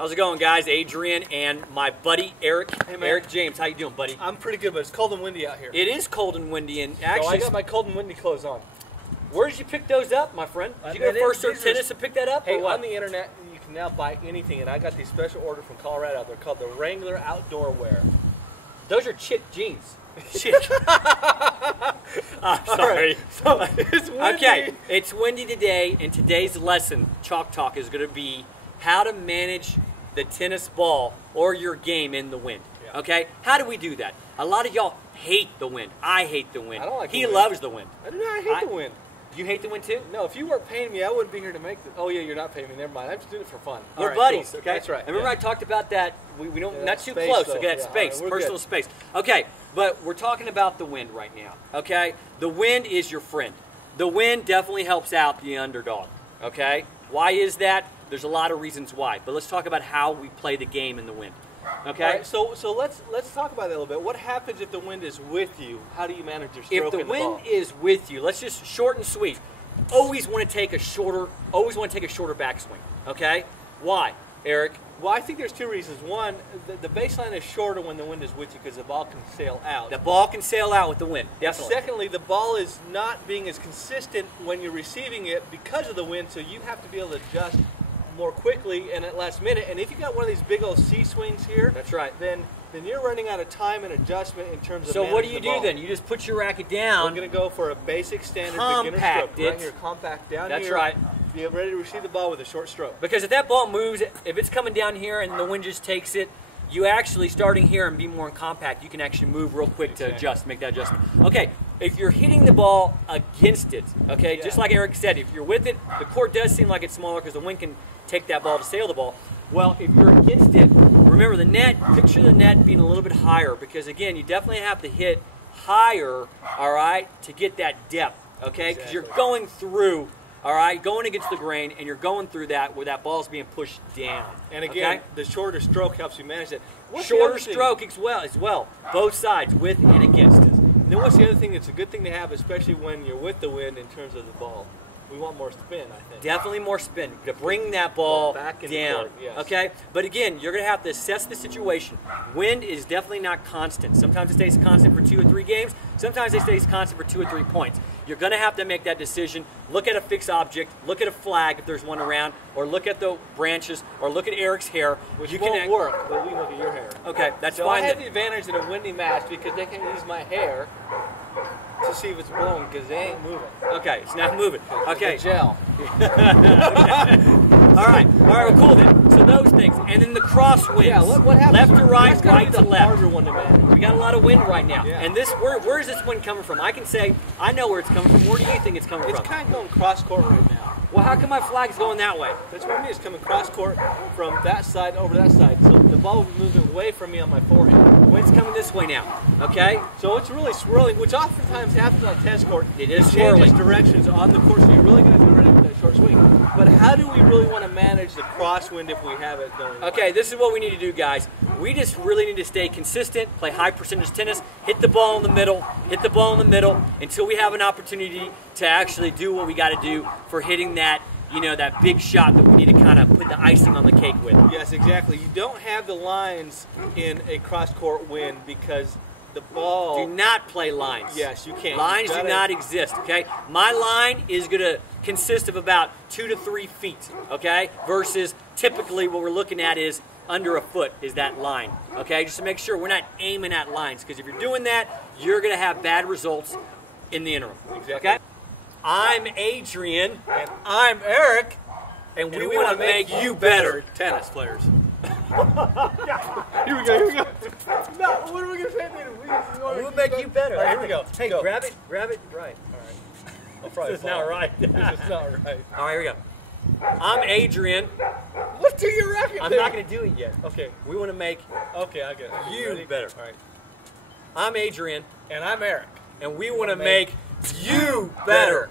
How's it going, guys? Adrian and my buddy Eric. Hey, man. Eric James, how you doing, buddy? I'm pretty good, but it's cold and windy out here. It is cold and windy, and So actually, I got my cold and windy clothes on. where did you pick those up, my friend? Did you go to First Serve Tennis and pick that up? Hey, or what? on the internet, you can now buy anything, and I got these special orders from Colorado. They're called the Wrangler Outdoor Wear. Those are chick jeans. Shit. I'm sorry. Right. So it's windy. Okay, it's windy today, and today's lesson, Chalk Talk, is going to be how to manage the tennis ball or your game in the wind. Yeah. Okay? How do we do that? A lot of y'all hate the wind. I hate the wind. I don't like He the wind. loves the wind. I do not hate the wind. You hate the wind too? No, if you weren't paying me, I wouldn't be here to make this. Oh, yeah, you're not paying me. Never mind. I'm just doing it for fun. We're All right, buddies, cool. okay? That's right. And remember I talked about that. We don't Yeah, not too space, close. though. Okay, that Yeah, space, all right, we're personal good. space. Okay, but we're talking about the wind right now. Okay, the wind is your friend. The wind definitely helps out the underdog. Okay, why is that? There's a lot of reasons why, but let's talk about how we play the game in the wind. Okay. All right, so let's talk about that a little bit. What happens if the wind is with you? How do you manage your stroke If the in the wind ball? is with you, let's just short and sweet. Always want to take a shorter backswing. Okay? Why, Eric? Well, I think there's two reasons. One, the baseline is shorter when the wind is with you because the ball can sail out. The ball can sail out with the wind. Definitely. Secondly, the ball is not being as consistent when you're receiving it because of the wind, so you have to be able to adjust more quickly and at last minute. And if you got one of these big old C swings here, That's right. then you're running out of time and adjustment in terms of So what do managing you the do ball. then? You just put your racket We're down. going to go for a basic standard beginner Compact stroke. Right it. here, compact down That's here. right. Be ready to receive the ball with a short stroke. Because if that ball moves, if it's coming down here and the wind just takes it, you actually, starting here and be more in compact, you can actually move real quick to adjust, make that adjustment. Okay, if you're hitting the ball against it, okay, just like Eric said, if you're with it, the court does seem like it's smaller because the wind can take that ball to sail the ball. Well, if you're against it, remember the net, picture the net being a little bit higher because, again, you definitely have to hit higher, all right, to get that depth, okay? Because you're going through, all right, going against the grain, and you're going through that where that ball's being pushed down. And again, okay? the shorter stroke helps you manage that. What's the Shorter other thing? stroke as well, both sides, with and against it. And then what's the other thing that's a good thing to have, especially when you're with the wind in terms of the ball? We want more spin, I think. Definitely more spin to bring that ball Back in the down. court, yes. Okay, but again, you're going to have to assess the situation. Wind is definitely not constant. Sometimes it stays constant for 2 or 3 games. Sometimes it stays constant for 2 or 3 points. You're going to have to make that decision. Look at a fixed object. Look at a flag if there's one around, or look at the branches, or look at Eric's hair. Which you won't work, but we look at your hair. Okay, that's So fine. I have the advantage in a windy match because they can use my hair to see if it's blowing because they ain't moving. Okay, it's not moving. Okay. The gel. All right, well, cool then. So those things, and then the crosswinds. Yeah, what happens? Left to right, That's gotta right be to the left. harder one to manage. We got a lot of wind right now, Yeah. and this where is this wind coming from? I can say I know where it's coming from. Where do you think it's coming It's from? kind of going cross court right now. Well, how come my flag's going that way? That's what I mean. It's coming cross court from that side over that side. So the ball will be moving away from me on my forehand. Wind's coming this way now. Okay. So it's really swirling, which oftentimes happens on a tennis court. It is changes swirling. directions on the court, so you're really going to be ready with that short swing. But how do we really want to manage the crosswind if we have it going? Okay, this is what we need to do, guys. We just really need to stay consistent, play high percentage tennis, hit the ball in the middle, until we have an opportunity to actually do what we got to do for hitting that, you know, that big shot that we need to kind of put the icing on the cake with. Yes, exactly. You don't have the lines in a cross court wind because the ball. Do not play lines. Yes, you can't. Lines You do gotta- not exist, okay? My line is going to consist of about 2 to 3 feet, okay? Versus typically what we're looking at is under a foot is that line, okay? Just to make sure we're not aiming at lines, because if you're doing that, you're going to have bad results in the interim, Exactly. okay? I'm Adrian, And I'm Eric, and we we want wanna to make you better. tennis players. Here we go. Here we go. No, what are we gonna say? We'll make you better. All right, here we go. Hey, Go. grab it, right. All right. I'll probably This is not fall. right. This is not right. All right, here we go. I'm Adrian. Let's do your racket. I'm thing. not going to do it yet. Okay. We want to make Okay, I get it. you Ready? better. All right. I'm Adrian, And I'm Eric. and we want to make you better.